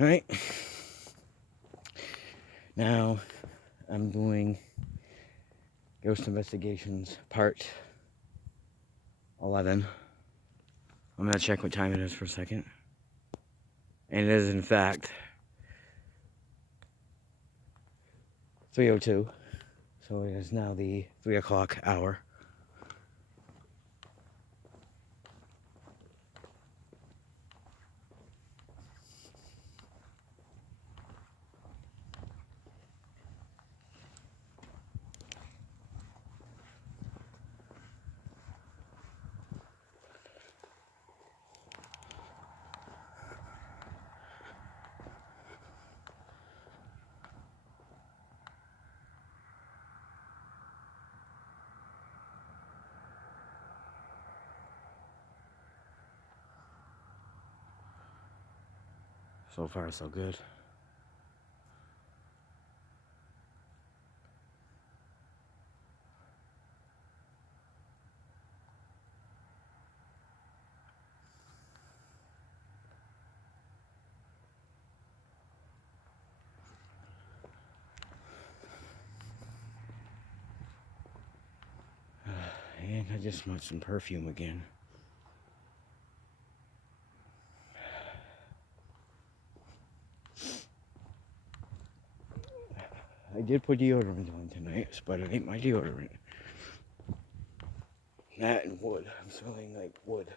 Alright. Now I'm doing Ghost Investigations Part 11. I'm gonna check what time it is for a second. And it is in fact 3:02. So it is now the 3 o'clock hour. So far, so good. And I just smelled some perfume again. I did put deodorant on tonight, but it ain't my deodorant. That and wood. I'm smelling like wood.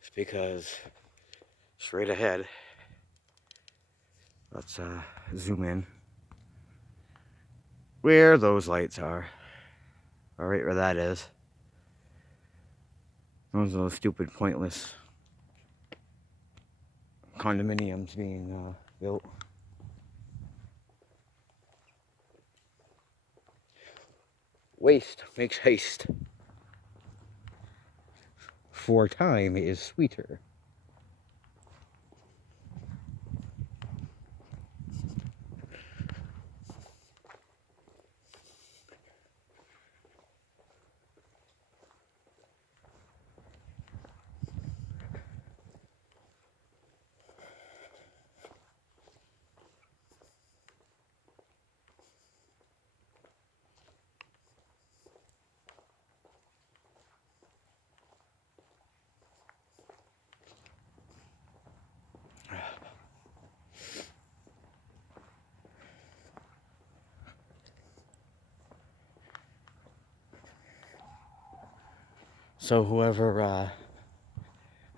It's because straight ahead. Let's zoom in. Where those lights are. Alright, where that is. Those are those stupid, pointless condominiums being built. Waste makes haste. For time is sweeter. So whoever, I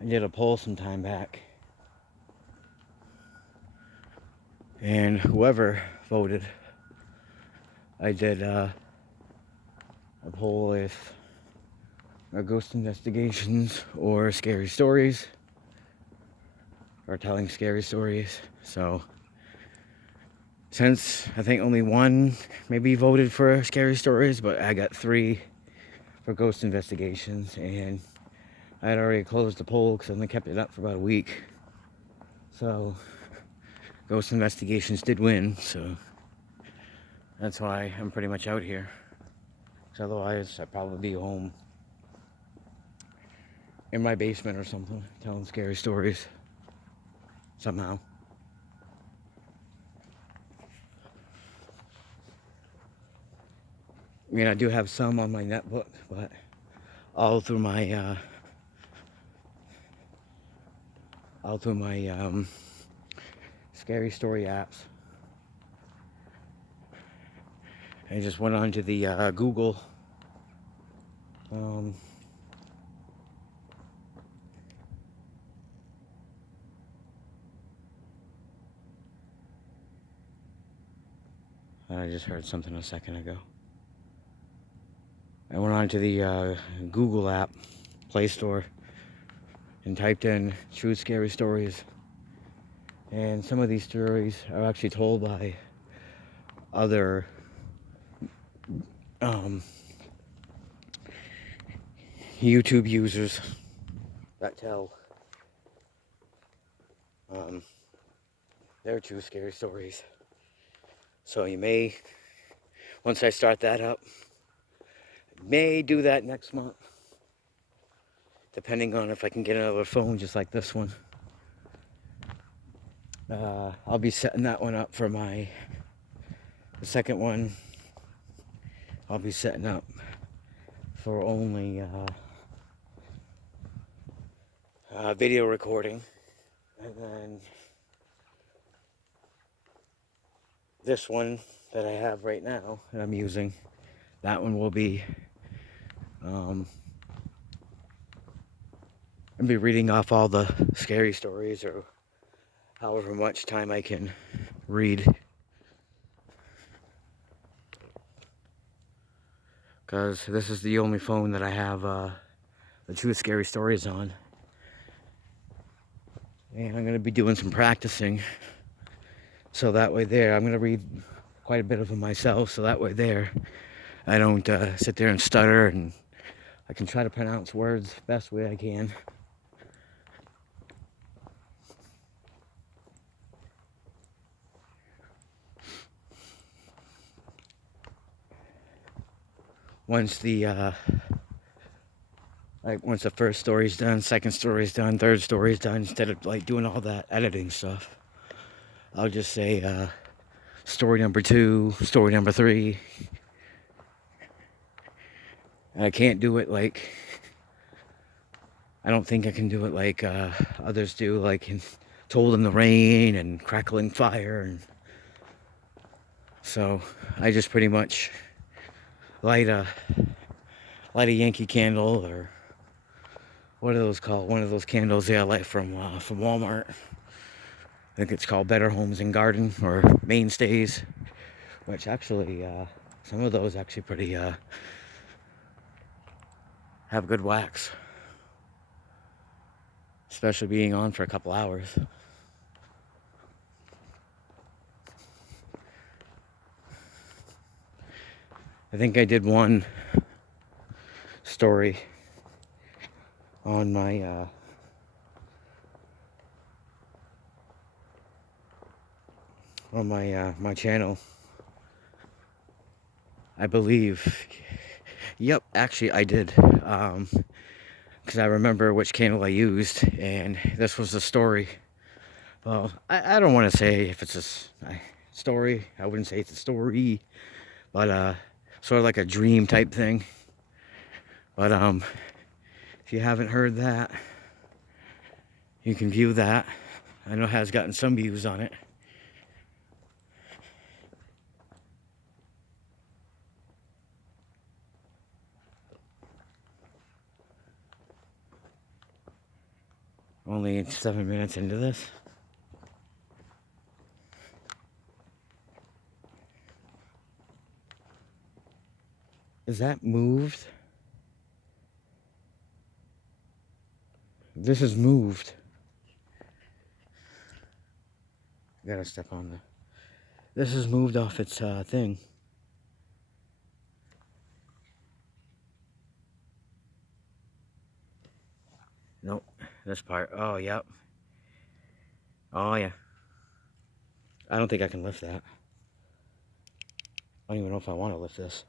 did a poll some time back, and whoever voted, I did a poll if ghost investigations or scary stories, or telling scary stories. So since I think only one maybe voted for scary stories, but I got 3 for ghost investigations, and I had already closed the poll because I only kept it up for about a week. So ghost investigations did win, so that's why I'm pretty much out here. Because otherwise I'd probably be home in my basement or something, telling scary stories somehow. I mean, I do have some on my netbook, but all through my scary story apps. I just went on to the Google and I just heard something a second ago. I went on to the Google app, Play Store, and typed in true scary stories. And some of these stories are actually told by other YouTube users that tell their true scary stories. So you may, once I start that up, may do that next month, depending on if I can get another phone just like this one. I'll be setting that one up for the second one. I'll be setting up for only video recording, and then this one that I have right now that I'm using, that one will be I'll be reading off all the scary stories, or however much time I can read, because this is the only phone that I have the True Scary Stories on. And I'm going to be doing some practicing, so that way there, I'm going to read quite a bit of them myself, so that way there, I don't sit there and stutter, and I can try to pronounce words the best way I can. Once the once the first story's done, second story's done, third story's done, instead of like doing all that editing stuff, I'll just say story number 2, story number 3. And I can't do it like, I don't think I can do it like others do, like Told in the Rain and Crackling Fire, and so I just pretty much light a Yankee candle, or what are those called? One of those candles I light from Walmart. I think it's called Better Homes and Garden, or Mainstays, which actually some of those actually pretty have good wax, especially being on for a couple hours. I think I did one story on my my channel, I believe. Yep, actually I did, because I remember which candle I used, and this was the story. Well, I don't want to say if it's a story. I wouldn't say it's a story, but sort of like a dream type thing. But if you haven't heard that, you can view that. I know it has gotten some views on it. Only 7 minutes into this. Is that moved? This is moved. I gotta step on the... This is moved off its thing. Nope. This part. Oh, yep. Oh, yeah. I don't think I can lift that. I don't even know if I want to lift this.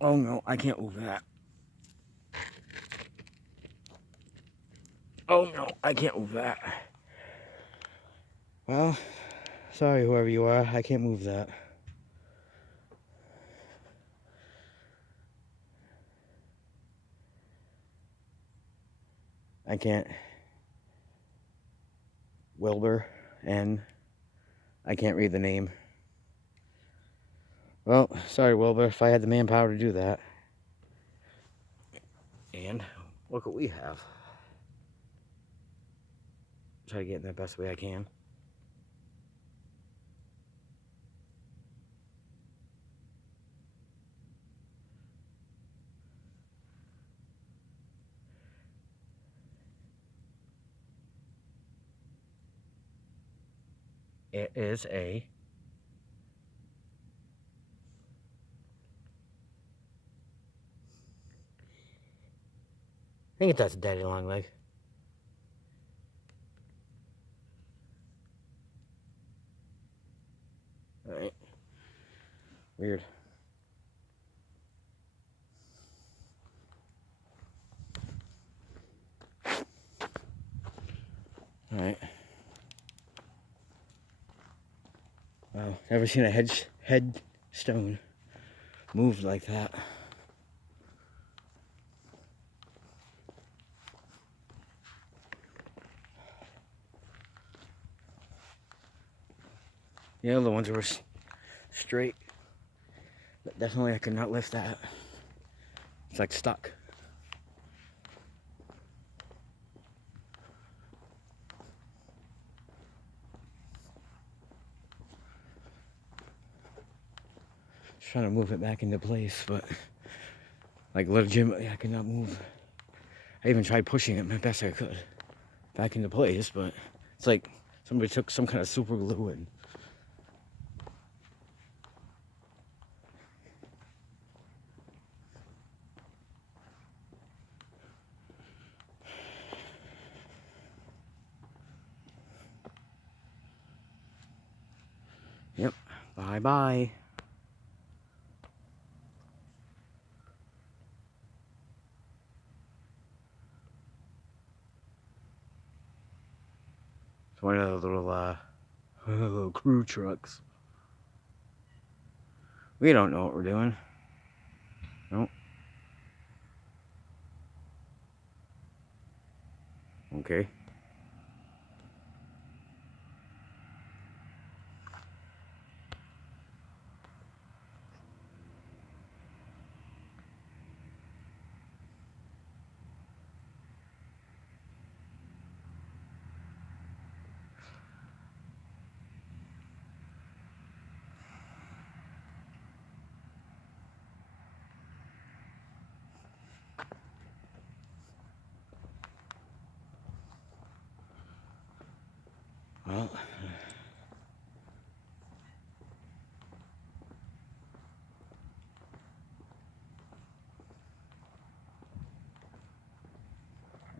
Oh, no. I can't move that. Oh, no. I can't move that. Well, sorry, whoever you are. I can't move that. I can't. Wilbur, and I can't read the name. Well, sorry, Wilbur, if I had the manpower to do that. And look what we have. Try to get in the best way I can. It is a... I think that's a daddy long leg. Alright. Weird. Never seen a headstone moved like that. The other ones were straight, but definitely I could not lift that. It's like stuck. Just trying to move it back into place, but like legitimately I could not move. I even tried pushing it my best I could back into place, but it's like somebody took some kind of super glue and yep, bye-bye. It's one of those little crew trucks. We don't know what we're doing. Nope. Okay. Well,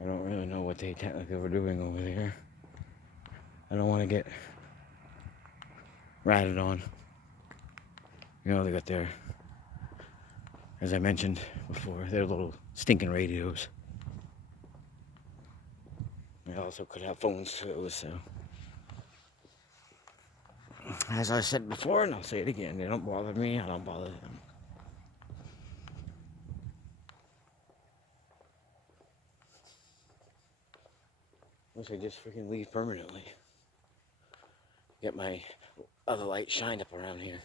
I don't really know what they technically were doing over there. I don't want to get ratted on. You know, they got their, as I mentioned before, their little stinking radios. They also could have phones too, so. As I said before, and I'll say it again, they don't bother me, I don't bother them. Wish I just freaking leave permanently. Get my other light shined up around here.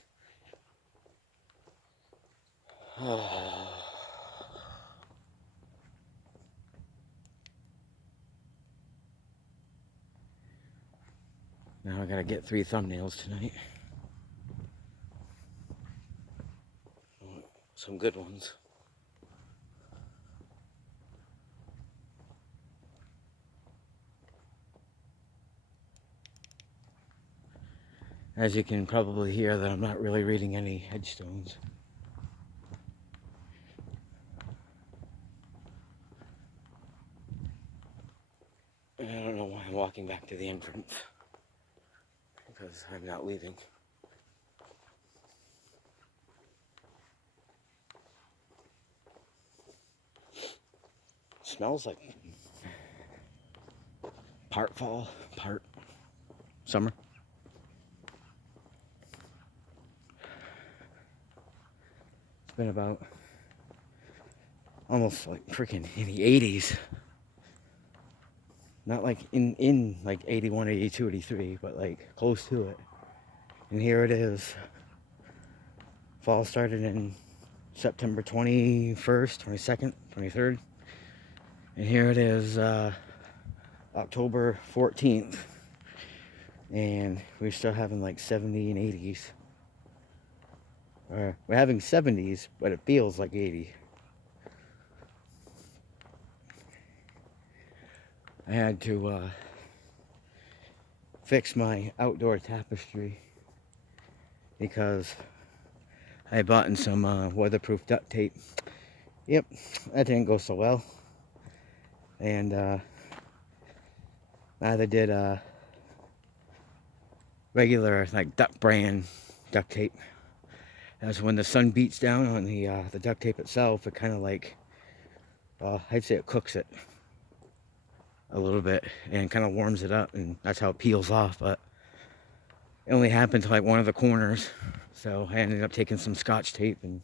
Now I gotta get 3 thumbnails tonight. Some good ones. As you can probably hear that I'm not really reading any headstones. And I don't know why I'm walking back to the entrance. Because I'm not leaving. Smells like part fall, part summer. It's been about almost like freaking in the 80s. Not like in like 81, 82, 83, but like close to it. And here it is. Fall started in September 21st, 22nd, 23rd. And here it is October 14th. And we're still having like 70 and 80s. We're having 70s, but it feels like 80. I had to fix my outdoor tapestry because I bought in some weatherproof duct tape. Yep, that didn't go so well. And neither did regular like duck brand duct tape. That's when the sun beats down on the duct tape itself, it kind of like, I'd say it cooks it a little bit and kind of warms it up, and that's how it peels off. But it only happened to like one of the corners. So I ended up taking some Scotch tape and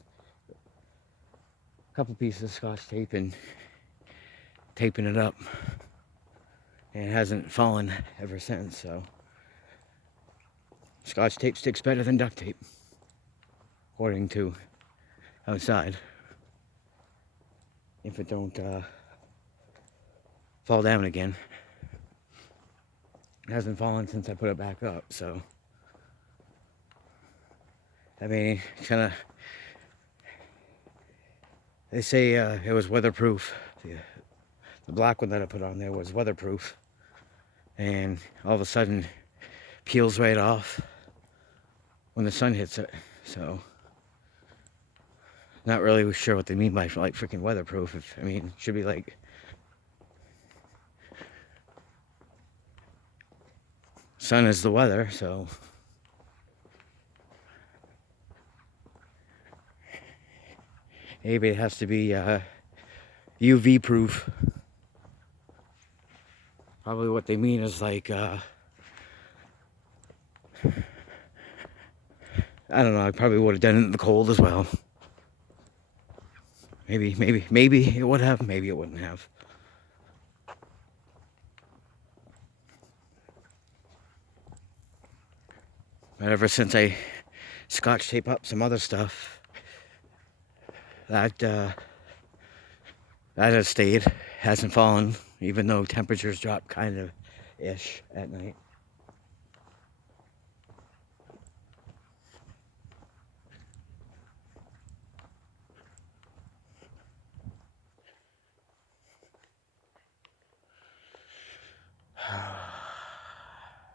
a couple pieces of Scotch tape and taping it up. And it hasn't fallen ever since, so Scotch tape sticks better than duct tape, according to outside. If it don't fall down again. It hasn't fallen since I put it back up, so I mean, kind of, they say it was weatherproof. The black one that I put on there was weatherproof, and all of a sudden peels right off when the sun hits it. So not really sure what they mean by like freaking weatherproof. I mean, it should be like sun is the weather, so maybe it has to be UV proof. Probably what they mean is like I don't know, I probably would have done it in the cold as well. Maybe it would have, maybe it wouldn't have. But ever since I Scotch tape up some other stuff, that has stayed, hasn't fallen, even though temperatures drop kind of ish at night.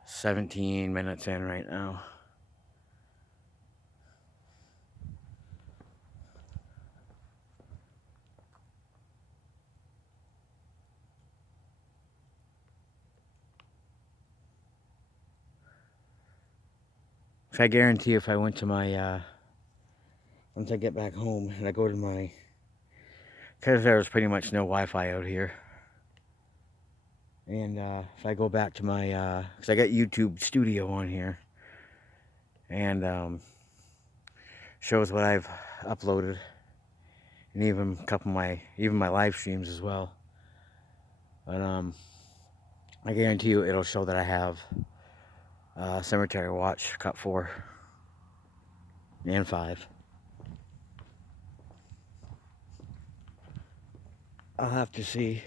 "17 minutes in right now. I guarantee if I went to my, once I get back home and I go to my, because there's pretty much no Wi-Fi out here. And if I go back to my, because I got YouTube Studio on here. And shows what I've uploaded. And even a couple of my live streams as well. But I guarantee you it'll show that I have Cemetery Watch Cut 4 and 5. I'll have to see.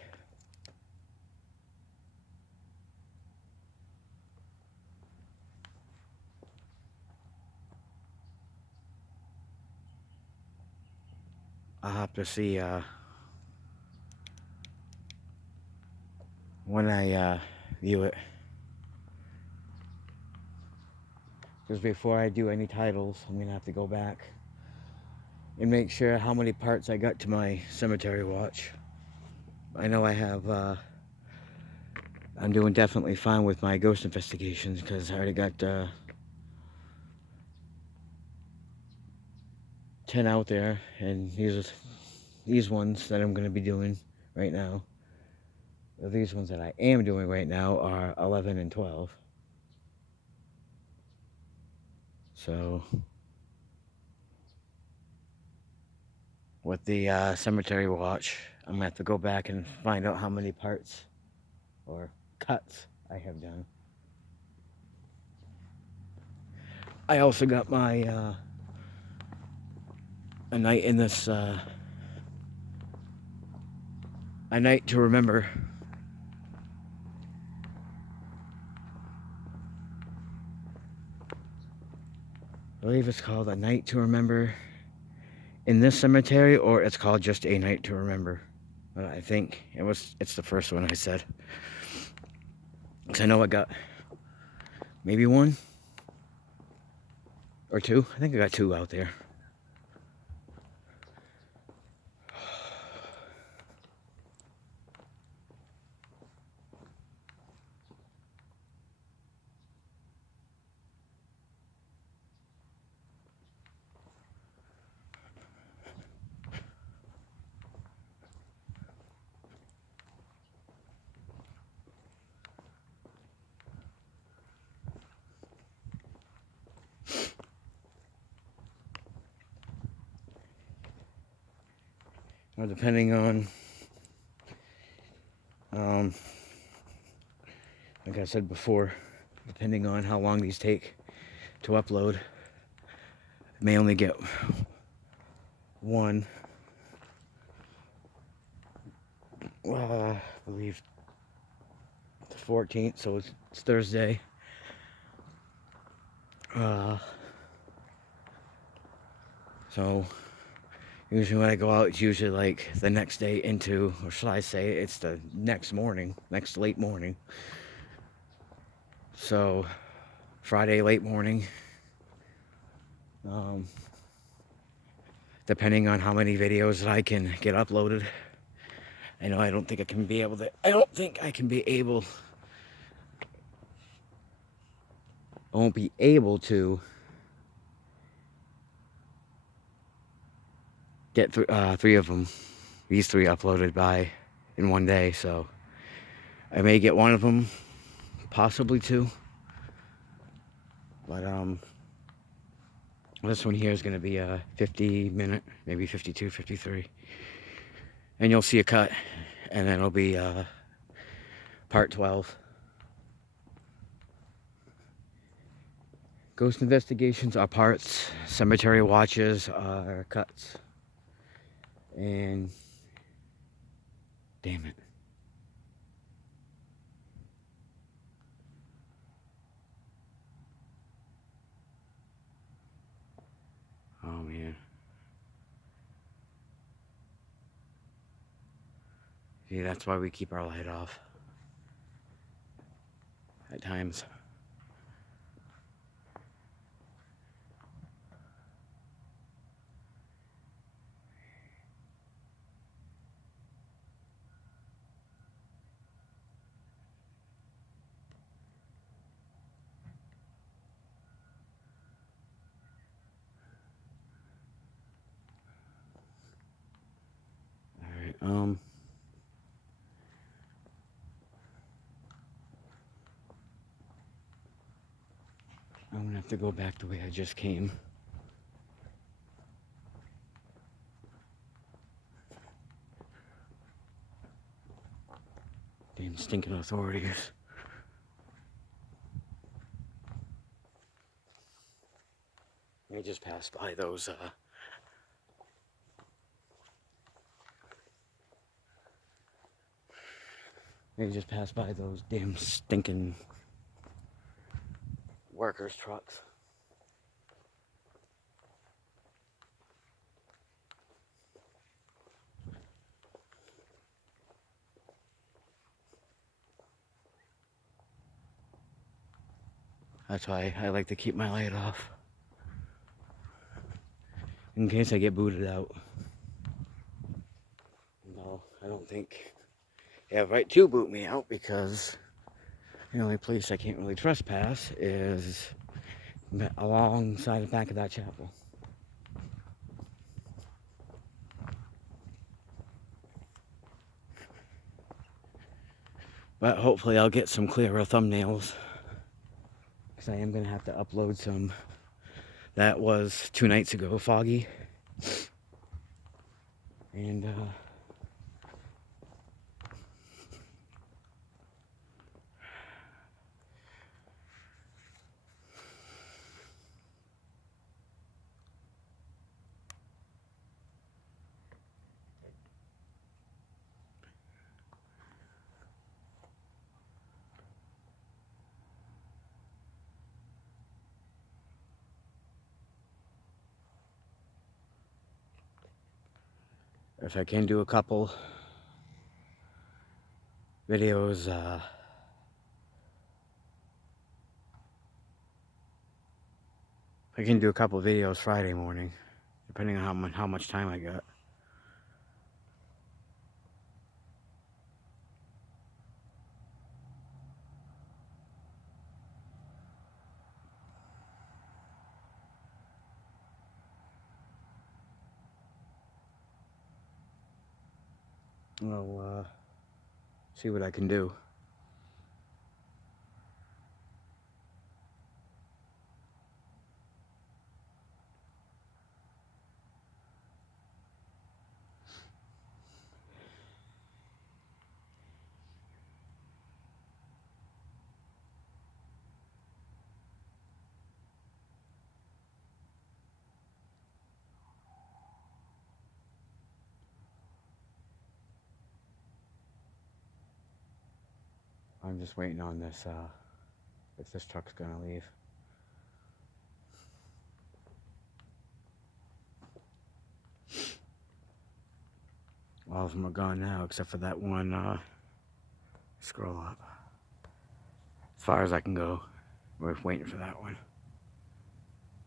I'll have to see when I view it. Because before I do any titles, I'm going to have to go back and make sure how many parts I got to my Cemetery Watch. I know I have, I'm doing definitely fine with my ghost investigations because I already got 10 out there, and these ones that I'm going to be doing right now. These ones that I am doing right now are 11 and 12. So with the Cemetery Watch, I'm gonna have to go back and find out how many parts or cuts I have done. I also got my A Night in this A Night to Remember. I believe it's called A Night to Remember in this cemetery, or it's called just A Night to Remember. But I think it's the first one I said. Because I know I got maybe one or two. I think I got 2 out there. or depending on, like I said before, depending on how long these take to upload, I may only get one. I believe the 14th, so it's Thursday. So usually when I go out, it's usually like the next day into, or should I say, it's the next morning, next late morning. So Friday late morning. Depending on how many videos that I can get uploaded. I know I don't think I can be able to, I won't be able to get three of them, these three uploaded in one day, so I may get one of them, possibly two, but this one here is going to be a 50-minute, maybe 52, 53, and you'll see a cut, and then it'll be part 12. Ghost investigations are parts, cemetery watches are cuts, and damn it. Oh man. See, that's why we keep our light off at times. Alright, I'm gonna have to go back the way I just came. Damn stinking authorities. Let me just pass by those, damn stinking workers' trucks. That's why I like to keep my light off, in case I get booted out. No, I don't think they have right to boot me out, because the only place I can't really trespass is alongside the back of that chapel. But hopefully I'll get some clearer thumbnails, because I am going to have to upload some. That was 2 nights ago, foggy. And if I can do a couple videos, I can do a couple videos Friday morning, depending on how much time I got. I'll see what I can do. I'm just waiting on this, if this truck's gonna leave. All of them are gone now, except for that one, scroll up. As far as I can go. We're waiting for that one.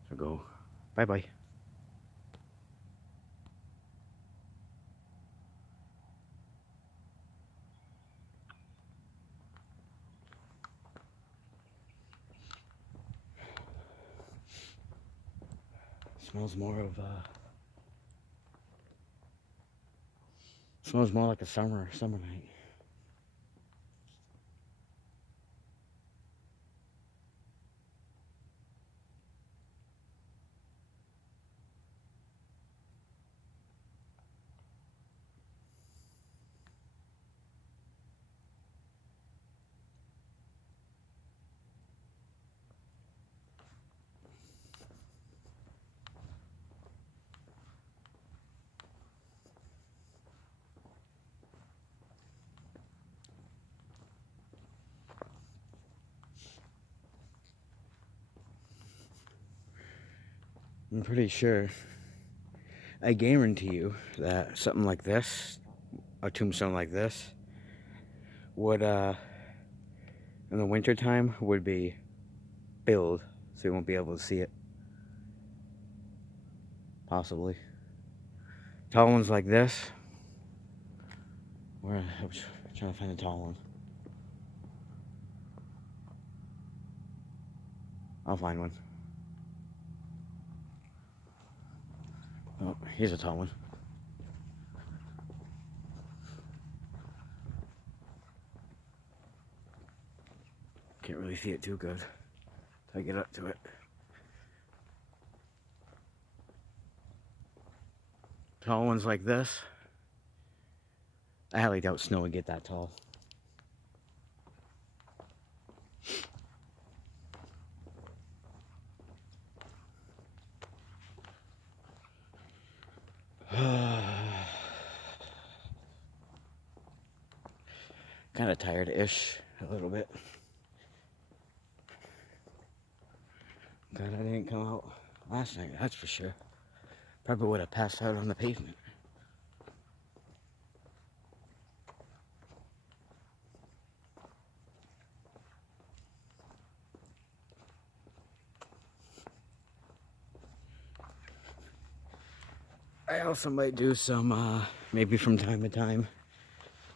So go. Bye-bye. Smells more of, smells more like a summer night. I'm pretty sure, I guarantee you that something like this, a tombstone like this, would, in the wintertime, would be filled, so you won't be able to see it. Possibly. Tall ones like this, where, I'm trying to find a tall one. I'll find one. Oh, here's a tall one. Can't really see it too good till I get up to it. Tall ones like this, I highly doubt snow would get that tall. Kind of tired-ish a little bit. Glad I didn't come out last night, that's for sure. Probably would have passed out on the pavement. I also might do some, maybe from time to time,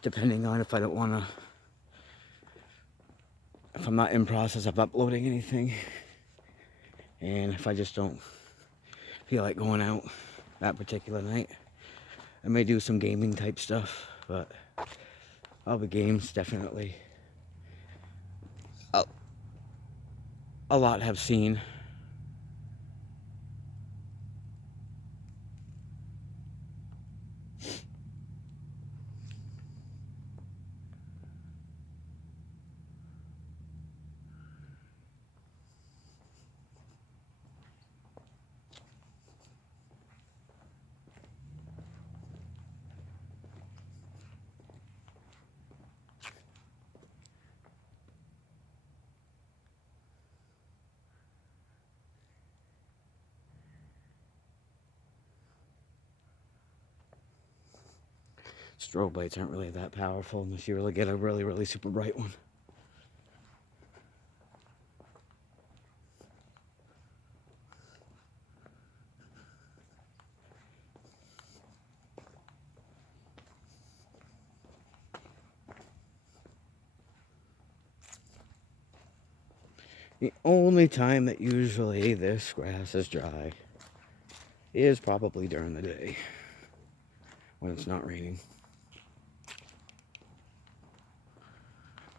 depending on if I don't want to, if I'm not in process of uploading anything, and if I just don't feel like going out that particular night, I may do some gaming type stuff, but all the games definitely a lot have seen. Strobe lights aren't really that powerful unless you really get a really super bright one. The only time that usually this grass is dry is probably during the day when it's not raining.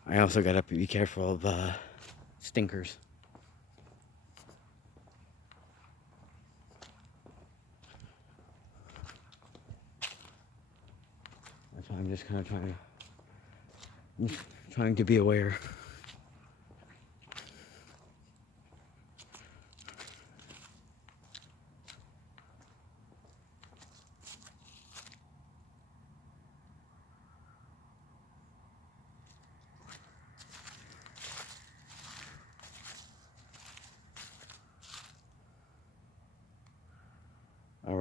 I also gotta be careful of stinkers. That's why I'm just kind of trying to be aware.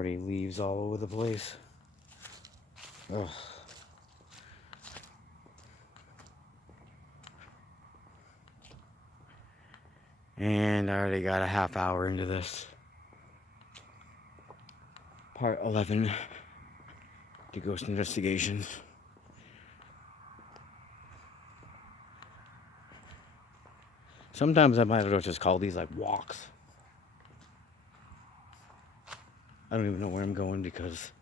already leaves all over the place. Ugh. And I already got a half hour into this. Part 11 to Ghost Investigations. Sometimes I might as well just call these like walks. I don't even know where I'm going because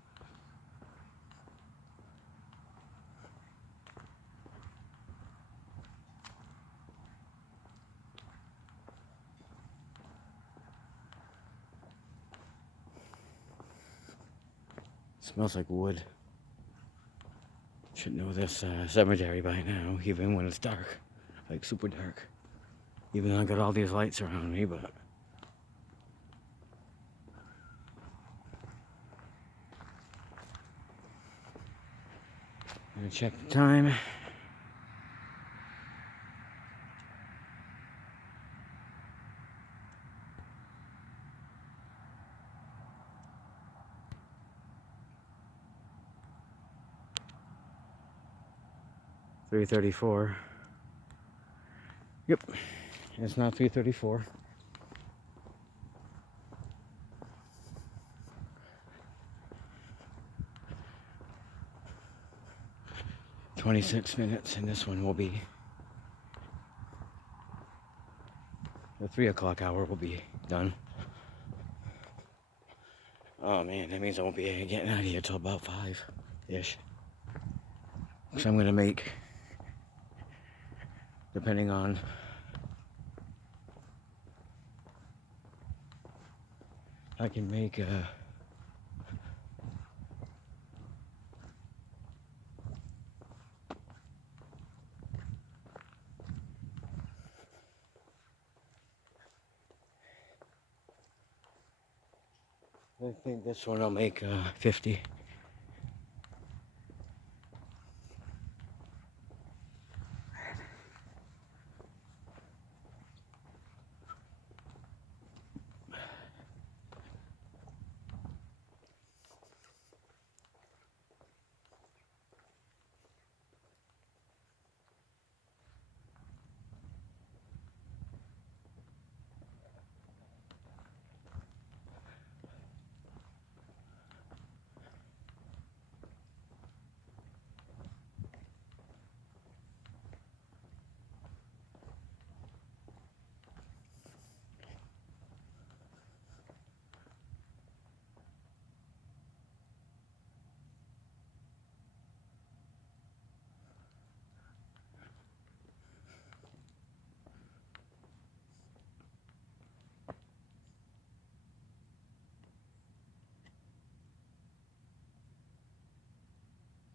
it smells like wood. Should know this cemetery by now, even when it's dark, like super dark. Even though I got all these lights around me, but I'm gonna check the time. .334. Yep, it's not 3:34. .26 minutes, and this one will be the 3 o'clock hour will be done. Oh man, that means I won't be getting out of here till about 5-ish. So I'm gonna make, depending on I can make I think this one I'll make 50.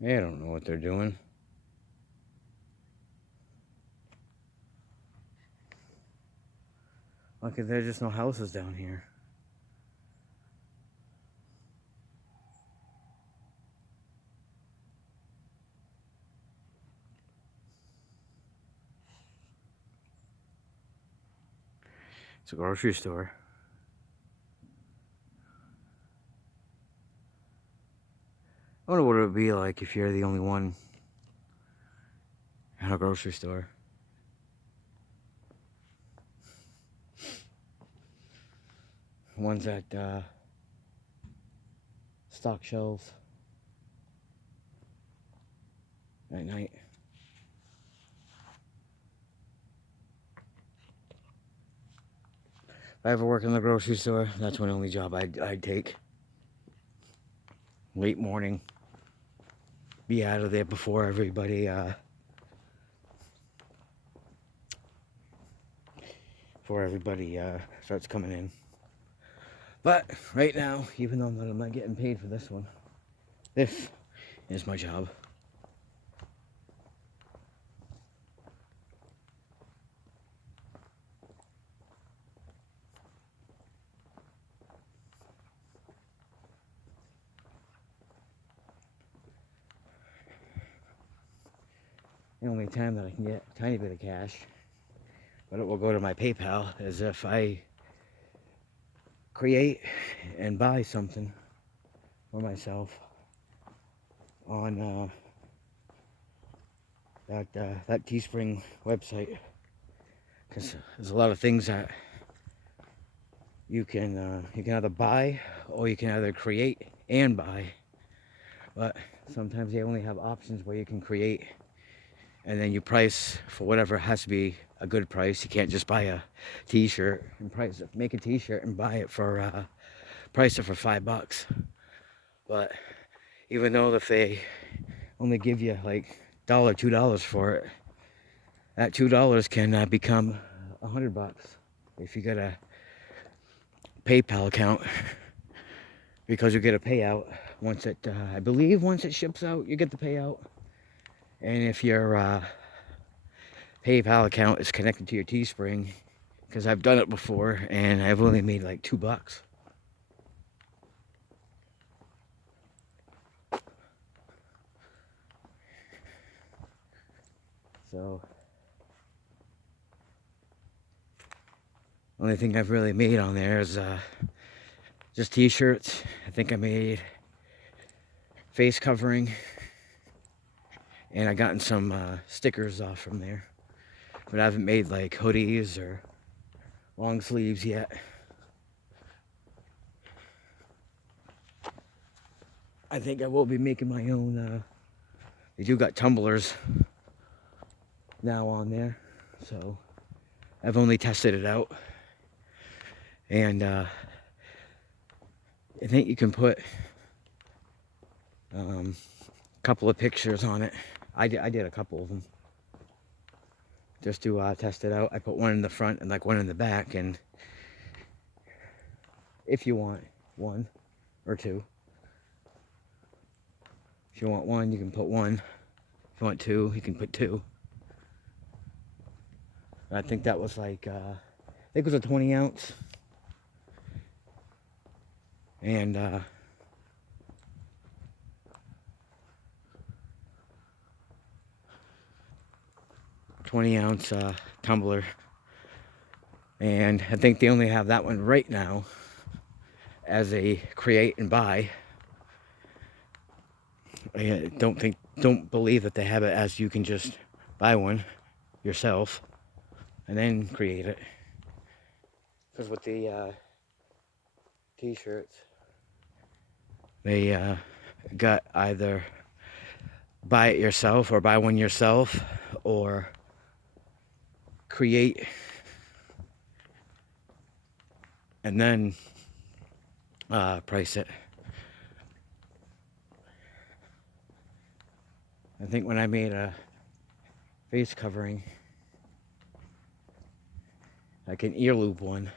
They don't know what they're doing. Lucky there's just no houses down here. It's a grocery store. I wonder what it would be like if you're the only one at a grocery store. Ones that stock shelves at night. If I ever work in the grocery store, that's my only job I'd take. Late morning. Be out of there before everybody starts coming in. But right now, even though I'm not getting paid for this one, this is my job. The only time that I can get a tiny bit of cash, but it will go to my PayPal, is if I create and buy something for myself on that Teespring website, because there's a lot of things that you can either buy or you can either create and buy, but sometimes they only have options where you can create and then you price for whatever. It has to be a good price. You can't just buy a t-shirt and make a t-shirt and buy it for price it for $5. But even though if they only give you like $1, $2 for it, that $2 can become $100 if you get a PayPal account, because you get a payout once it, I believe once it ships out, you get the payout. And if your PayPal account is connected to your Teespring, because I've done it before and I've only made like $2. So only thing I've really made on there is just t-shirts. I think I made face covering, and I gotten some stickers off from there, but I haven't made like hoodies or long sleeves yet. I think I will be making my own. They do got tumblers now on there, so I've only tested it out, and I think you can put a couple of pictures on it. I did a couple of them just to test it out. I put one in the front and like one in the back, and if you want one or two, if you want one, you can put one. If you want two, you can put two. I think that was like, I think it was a 20 ounce. And 20 ounce tumbler. And I think they only have that one right now as a create and buy. I don't believe that they have it as you can just buy one yourself and then create it. Because with the t-shirts, they got either buy it yourself or buy one yourself, or create and then price it. I think when I made a face covering, like an ear loop one,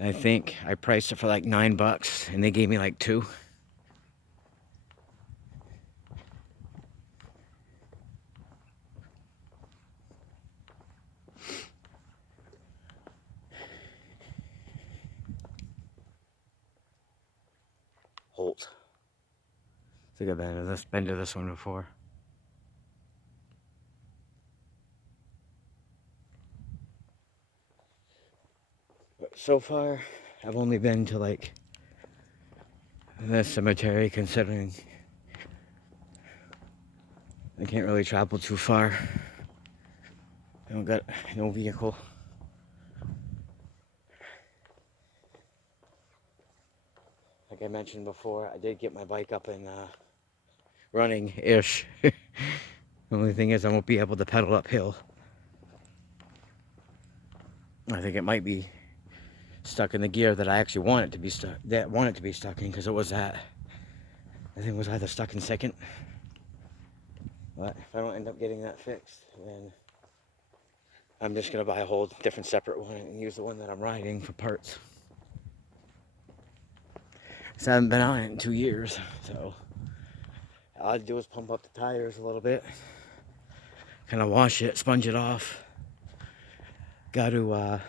I think I priced it for like $9 and they gave me like 2. Holt. I think I've been to this one before. But so far, I've only been to like this cemetery, considering I can't really travel too far. I don't got no vehicle. Like I mentioned before, I did get my bike up and running-ish. The only thing is I won't be able to pedal uphill. I think it might be stuck in the gear that I actually want it to be stuck. That want it to be stuck in, because it was at, I think it was either stuck in second. But if I don't end up getting that fixed, then I'm just gonna buy a whole different separate one and use the one that I'm riding for parts. So I haven't been on it in 2 years, so all I do is pump up the tires a little bit, kind of wash it, sponge it off. Got to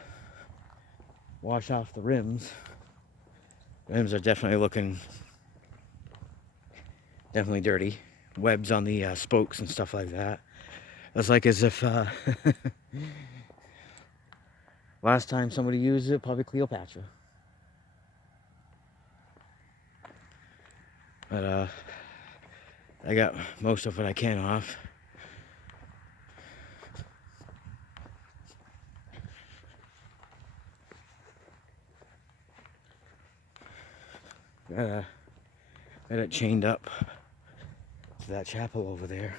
wash off the rims. Rims are definitely looking dirty. Webs on the spokes and stuff like that. It's like as if last time somebody used it, probably Cleopatra. But I got most of what I can off. Got it chained up to that chapel over there.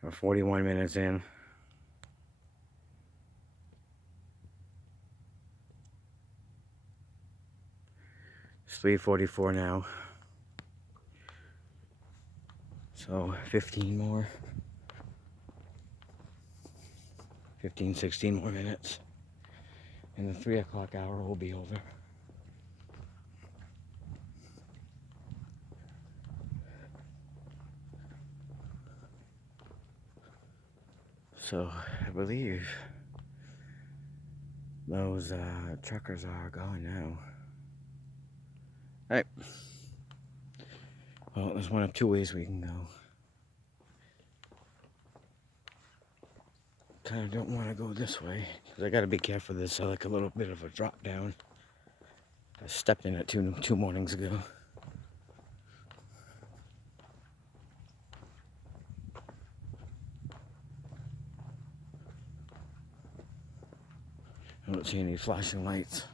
We're 41 minutes in. It's 3:44 now. So 15 more. 15, 16 more minutes. And the 3 o'clock hour will be over. So I believe those truckers are going now. Alright. Well, there's one of two ways we can go. Kind of don't want to go this way because I got to be careful. There's like a little bit of a drop down. I stepped in it two mornings ago. I don't see any flashing lights.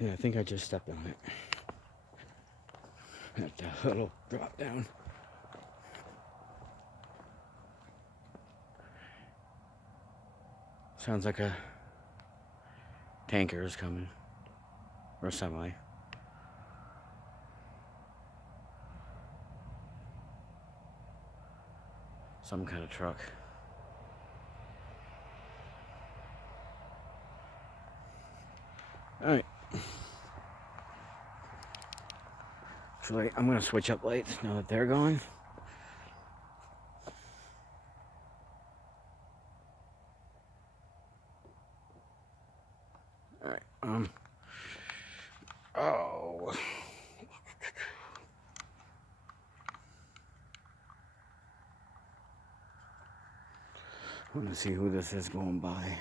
Yeah, I think I just stepped on it. That little drop down. Sounds like a tanker is coming. Or a semi. Some kind of truck. Alright. Actually, I'm going to switch up lights now that they're gone. Alright, oh. I want to see who this is going by.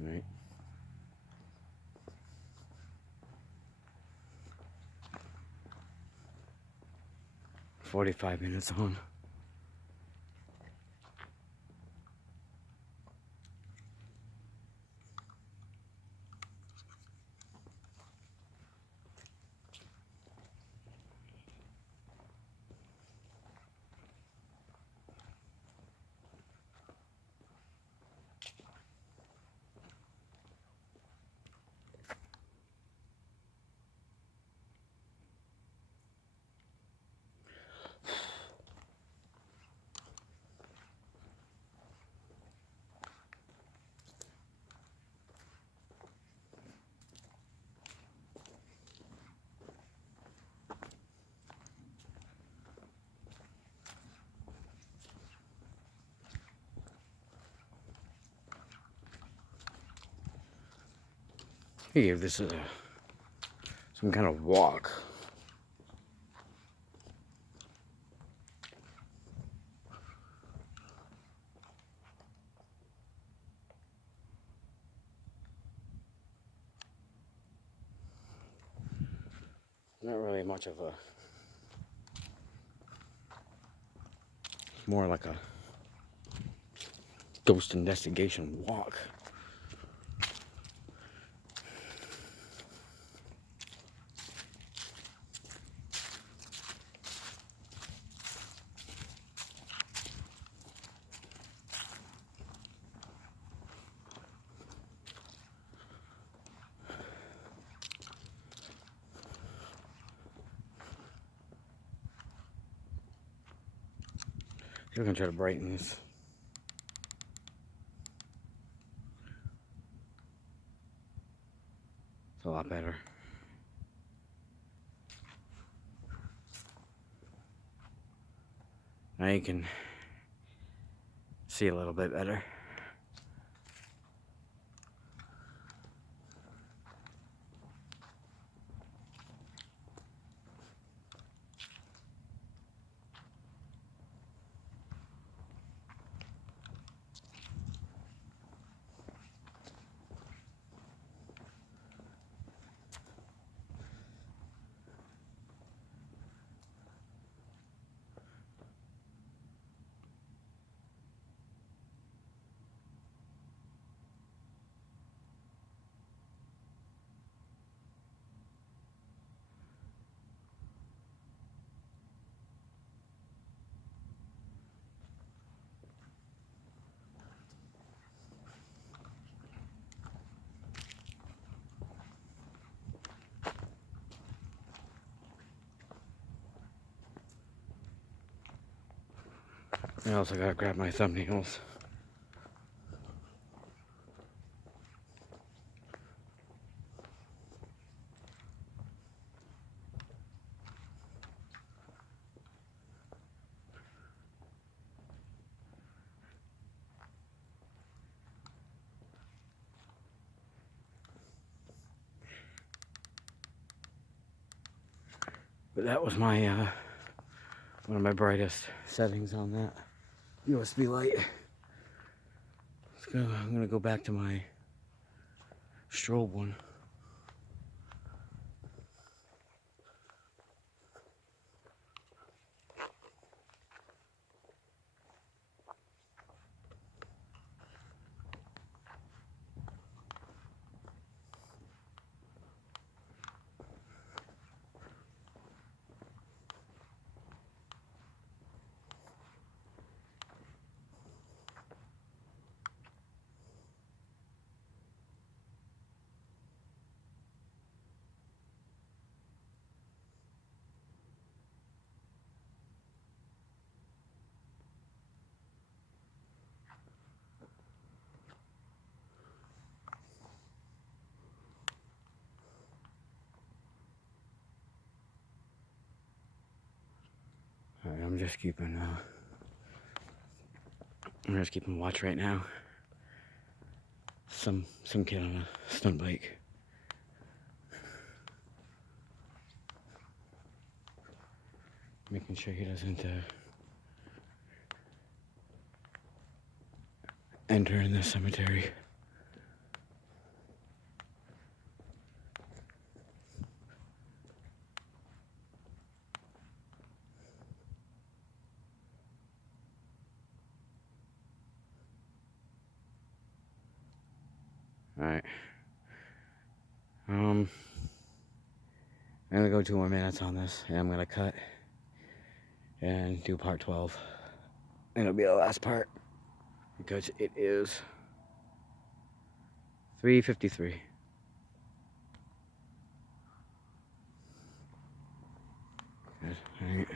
Right. "45 minutes on." He gave this some kind of walk. Not really much of a, more like a ghost investigation walk. We're gonna try to brighten this. It's a lot better. Now you can see a little bit better. I also gotta grab my thumbnails. But that was my one of my brightest settings on that USB light. I'm gonna go back to my strobe one. Alright, I'm just keeping watch right now. Some kid on a stunt bike. Making sure he doesn't enter in the cemetery. Alright. I'm gonna go 2 more minutes on this, and I'm gonna cut and do part 12. And it'll be the last part because it is 3:53. Good. Alright.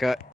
Cut.